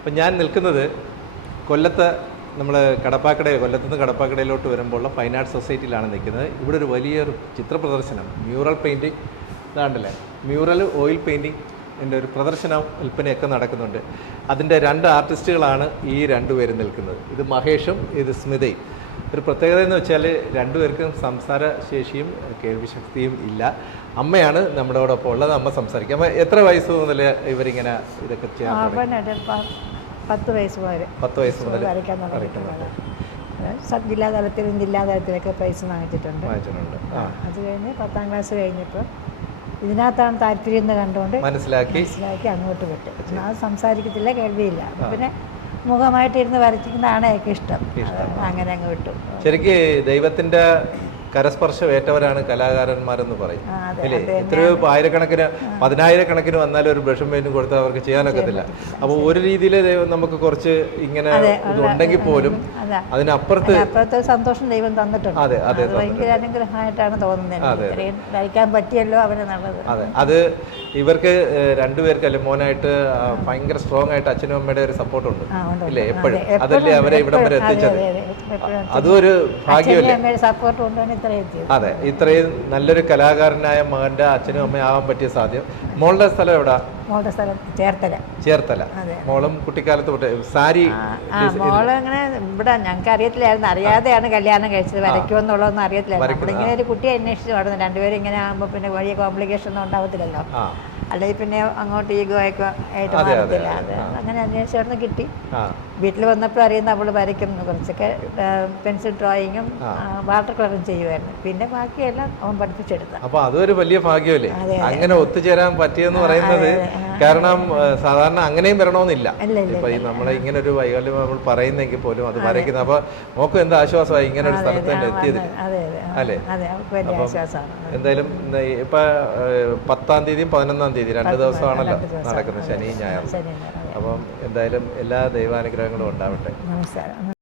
അപ്പം ഞാൻ നിൽക്കുന്നത് കൊല്ലത്ത് നമ്മൾ കൊല്ലത്തുനിന്ന് കടപ്പാക്കടയിലോട്ട് വരുമ്പോൾ ഫൈൻ ആർട്സ് സൊസൈറ്റിയിലാണ് നിൽക്കുന്നത്. ഇവിടെ ഒരു വലിയൊരു ചിത്ര പ്രദർശനം, മ്യൂറൽ പെയിൻറ്റിങ് ഇതാണ്ടല്ലേ, മ്യൂറൽ ഓയിൽ പെയിൻറ്റിങ് എൻ്റെ ഒരു പ്രദർശനം വിൽപ്പനയൊക്കെ നടക്കുന്നുണ്ട്. അതിൻ്റെ 2 ആർട്ടിസ്റ്റുകളാണ് ഈ 2 പേരും നിൽക്കുന്നത്. ഇത് മഹേഷും ഇത് സ്മിതയും. ഒരു പ്രത്യേകത എന്ന് വെച്ചാൽ 2 പേർക്കും സംസാര ശേഷിയും കേൾവിശക്തിയും ഇല്ല. അമ്മയാണ് നമ്മളോടൊപ്പം ഉള്ളത്. അമ്മ സംസാരിക്കും. അമ്മ എത്ര വയസ്സ് മുതൽ ഇവരിങ്ങനെ ഇതൊക്കെ ചെയ്യാൻ? 10 വയസ്സ് മുതൽ വരയ്ക്കാൻ തുടങ്ങിയിട്ടുണ്ട്. ജില്ലാതലത്തിലും ജില്ലാതലത്തിലൊക്കെ പ്രൈസ് വാങ്ങിച്ചിട്ടുണ്ട്. അത് കഴിഞ്ഞ് 10ാം ക്ലാസ് കഴിഞ്ഞപ്പോൾ ഇതിനകത്താണ് താല്പര്യം എന്ന് കണ്ടുകൊണ്ട് മനസ്സിലാക്കി അങ്ങോട്ട് വിട്ടു. അത് സംസാരിക്കത്തില്ല, കേൾവിയില്ല. പിന്നെ മുഖമായിട്ടിരുന്ന് വരച്ചിരിക്കുന്നതാണ് എനിക്ക് ഇഷ്ടം. അങ്ങനെ അങ്ങ് വിട്ടു. ശരിക്കും ദൈവത്തിൻ്റെ കരസ്പർശം ഏറ്റവരാണ് കലാകാരന്മാരെന്ന് പറയും അല്ലേ? എത്രയോ ആയിരക്കണക്കിന് 10,000 വന്നാലും ഒരു ബ്രഷും പെയിന്റും കൊടുത്താൽ അവർക്ക് ചെയ്യാനൊക്കത്തില്ല. അപ്പോൾ ഒരു രീതിയിൽ നമുക്ക് കുറച്ച് ഇങ്ങനെ ഇതുണ്ടെങ്കിൽ പോലും അതിനപ്പുറത്ത് സന്തോഷം ദൈവം തന്നിട്ടുണ്ട്. അതെ അതെ, ഭയങ്കര അനുഗ്രഹമായിട്ടാണ് തോന്നുന്നത്. വരയ്ക്കാൻ പറ്റിയല്ലോ അവന് നല്ലത്. അതെ, അത് ഇവർക്ക് 2 പേർക്ക് അല്ലെ മോനായിട്ട് ഭയങ്കര സ്ട്രോങ് ആയിട്ട് അച്ഛനും അമ്മയുടെ ഒരു സപ്പോർട്ടുണ്ട് ഇല്ലേ? എപ്പോഴും അതല്ലേ അവരെ ഇവിടം വരെ എത്തിച്ചത്. അതും ഒരു ഭാഗ്യമല്ലേ? സപ്പോർട്ട് കൊണ്ടാണ് അതെ, ഇത്രയും നല്ലൊരു കലാകാരനായ മകന്റെ അച്ഛനും അമ്മയും ആവാൻ പറ്റിയ സാധ്യം. മോളുടെ സ്ഥലം എവിടാ? മോളുടെ സ്ഥലം ചേർത്തല. മോളും കുട്ടിക്കാലത്ത് തൊട്ട് സാരി മോള് അങ്ങനെ ഇവിടെ ഞങ്ങൾക്ക് അറിയത്തില്ലായിരുന്നു. അറിയാതെയാണ് കല്യാണം കഴിച്ചത്. വരയ്ക്കുമെന്നുള്ളതൊന്നും അറിയത്തില്ലായിരുന്നു. നമ്മളിങ്ങനെ ഒരു കുട്ടിയെ അന്വേഷിച്ച് നടന്നു. 2 പേരും ഇങ്ങനെ ആകുമ്പോൾ പിന്നെ വലിയ കോംപ്ലിക്കേഷൻ ഒന്നും ഉണ്ടാവത്തില്ലല്ലോ. അല്ലെങ്കിൽ പിന്നെ അങ്ങോട്ട് ഈഗോ ഒക്കെ ആയിട്ട് മാറത്തില്ല. അത് അങ്ങനെ അന്വേഷിച്ചവിടുന്ന് കിട്ടി. വീട്ടിൽ വന്നപ്പോൾ അറിയുന്ന അവൾ വരയ്ക്കുന്നു. കുറച്ചൊക്കെ പെൻസിൽ ഡ്രോയിങ്ങും വാട്ടർ കളറും ചെയ്യുമായിരുന്നു. പിന്നെ ബാക്കിയെല്ലാം അവൻ പഠിപ്പിച്ചെടുത്ത. അപ്പൊ അതൊരു വലിയ ഭാഗ്യമല്ലേ അങ്ങനെ ഒത്തുചേരാൻ പറ്റിയെന്ന് പറയുന്നത്. കാരണം സാധാരണ അങ്ങനെയും വരണമെന്നില്ല. ഇപ്പൊ നമ്മളെ ഇങ്ങനെ ഒരു വൈകല്യം നമ്മൾ പറയുന്നെങ്കിൽ പോലും അത് വരയ്ക്കുന്നത്. അപ്പൊ നോക്കും എന്താ ആശ്വാസമായി ഇങ്ങനെ ഒരു സ്ഥലത്ത് തന്നെ എത്തിയതിൽ അല്ലേ? എന്തായാലും ഇപ്പൊ 10ാം തീയതിയും 11ാം തീയതി 2 ദിവസമാണല്ലോ നടക്കുന്നത്, ശനി ഞായർ. അപ്പം എന്തായാലും എല്ലാ ദൈവാനുഗ്രഹങ്ങളും ഉണ്ടാവട്ടെ. നമസ്കാരം.